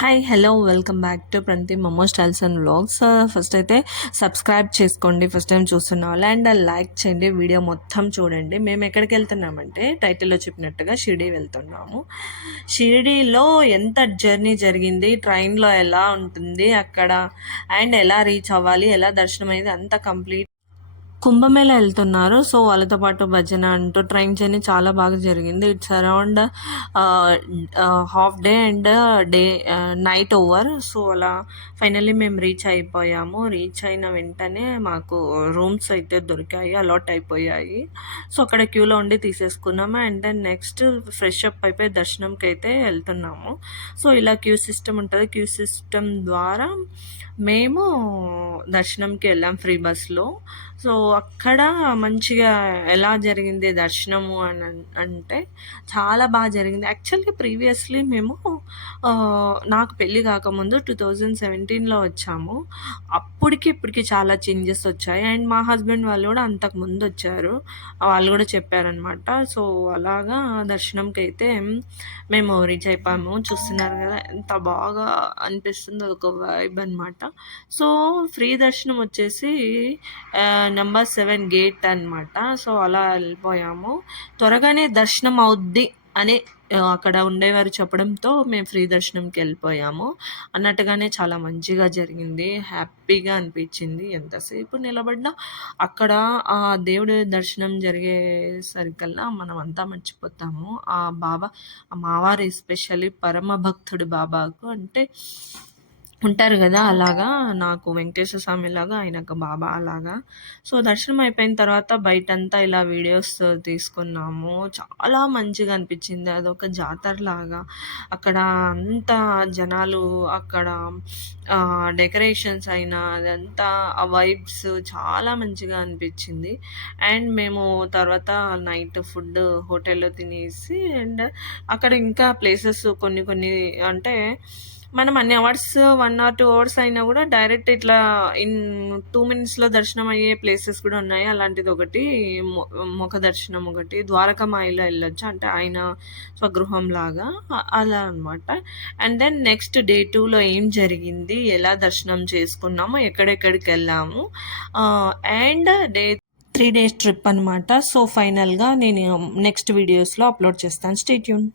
Hi hello welcome back to Pranthi momo styles and vlogs. First అయితే subscribe చేసుకోండి first time చూస్తున్న వాళ్ళు, and like చేయండి, వీడియో మొత్తం చూడండి. మేము ఎక్కడికి వెళ్తున్నామంటే టైటిల్లో చెప్పినట్టుగా షిరిడి వెళ్తున్నాము. షిరిడీలో ఎంత జర్నీ జరిగింది, ట్రైన్లో ఎలా ఉంటుంది అక్కడ, అండ్ ఎలా రీచ్ అవ్వాలి, ఎలా దర్శనం అయింది, అంత కంప్లీట్ కుంభమేళ వెళ్తున్నారు. సో వాళ్ళతో పాటు భజన అంటూ ట్రైన్ జర్నీ చాలా బాగా జరిగింది. It's around half day and day night over. So అలా ఫైనల్లీ మేము రీచ్ అయిపోయాము. రీచ్ అయిన వెంటనే మాకు రూమ్స్ అయితే దొరికాయి, అలాట్ అయిపోయాయి. సో అక్కడ క్యూలో ఉండి తీసేసుకున్నాము. And then next fresh up అయిపోయి దర్శనంకి అయితే వెళ్తున్నాము. సో ఇలా క్యూ సిస్టమ్ ఉంటుంది. క్యూ సిస్టమ్ ద్వారా మేము దర్శనంకి వెళ్ళాం ఫ్రీ బస్లో. సో అక్కడ మంచిగా ఎలా జరిగింది దర్శనము అని అంటే చాలా బాగా జరిగింది. యాక్చువల్లీ ప్రీవియస్లీ మేము నాకు పెళ్ళి కాకముందు 2017లో వచ్చాము. అప్పటికి ఇప్పటికి చాలా చేంజెస్ వచ్చాయి. అండ్ మా హస్బెండ్ వాళ్ళు కూడా అంతకుముందు వచ్చారు, వాళ్ళు కూడా చెప్పారనమాట. సో అలాగా దర్శనంకి అయితే మేము రీచ్ అయిపోయాము. చూస్తున్నారు కదా ఎంత బాగా అనిపిస్తుందో, ఒక వైబ్ అనమాట. సో ఫ్రీ దర్శనం వచ్చేసి నెంబర్ 7 గేట్ అనమాట. సో అలా వెళ్ళిపోయాము. త్వరగానే దర్శనం అవుద్ది అని అక్కడ ఉండేవారు చెప్పడంతో మేము ఫ్రీ దర్శనంకి వెళ్ళిపోయాము. అన్నట్టుగానే చాలా మంచిగా జరిగింది, హ్యాపీగా అనిపించింది. ఎంతసేపు నిలబడినా అక్కడ ఆ దేవుడి దర్శనం జరిగేసరికల్లా మనం అంతా మర్చిపోతాము. ఆ బాబా, ఆ మావారు ఎస్పెషల్లీ పరమ భక్తుడు బాబాకు అంటే ఉంటారు కదా, అలాగా నాకు వెంకటేశ్వర స్వామి లాగా, ఆయనకు బాబా అలాగా. సో దర్శనం అయిపోయిన తర్వాత బయటంతా ఇలా వీడియోస్ తీసుకున్నాము. చాలా మంచిగా అనిపించింది. అదొక జాతరలాగా అక్కడ అంతా జనాలు, అక్కడ డెకరేషన్స్ అయినా అదంతా ఆ వైబ్స్ చాలా మంచిగా అనిపించింది. అండ్ మేము తర్వాత నైట్ ఫుడ్ హోటల్లో తినేసి, అండ్ అక్కడ ఇంకా ప్లేసెస్ కొన్ని కొన్ని అంటే మనం అన్ని అవర్స్ 1 or 2 అవర్స్ అయినా కూడా డైరెక్ట్ ఇట్లా ఇన్ 2 మినిట్స్లో దర్శనం అయ్యే ప్లేసెస్ కూడా ఉన్నాయి. అలాంటిది ఒకటి ముఖ దర్శనం, ఒకటి ద్వారకామాయిలో వెళ్ళొచ్చు, అంటే ఆయన స్వగృహం లాగా అలా అనమాట. అండ్ దెన్ నెక్స్ట్ డే 2లో ఏం జరిగింది, ఎలా దర్శనం చేసుకున్నాము, ఎక్కడెక్కడికి వెళ్ళాము, అండ్ డే 3 days ట్రిప్ అనమాట. సో ఫైనల్గా నేను నెక్స్ట్ వీడియోస్లో అప్లోడ్ చేస్తాను. Stay tune.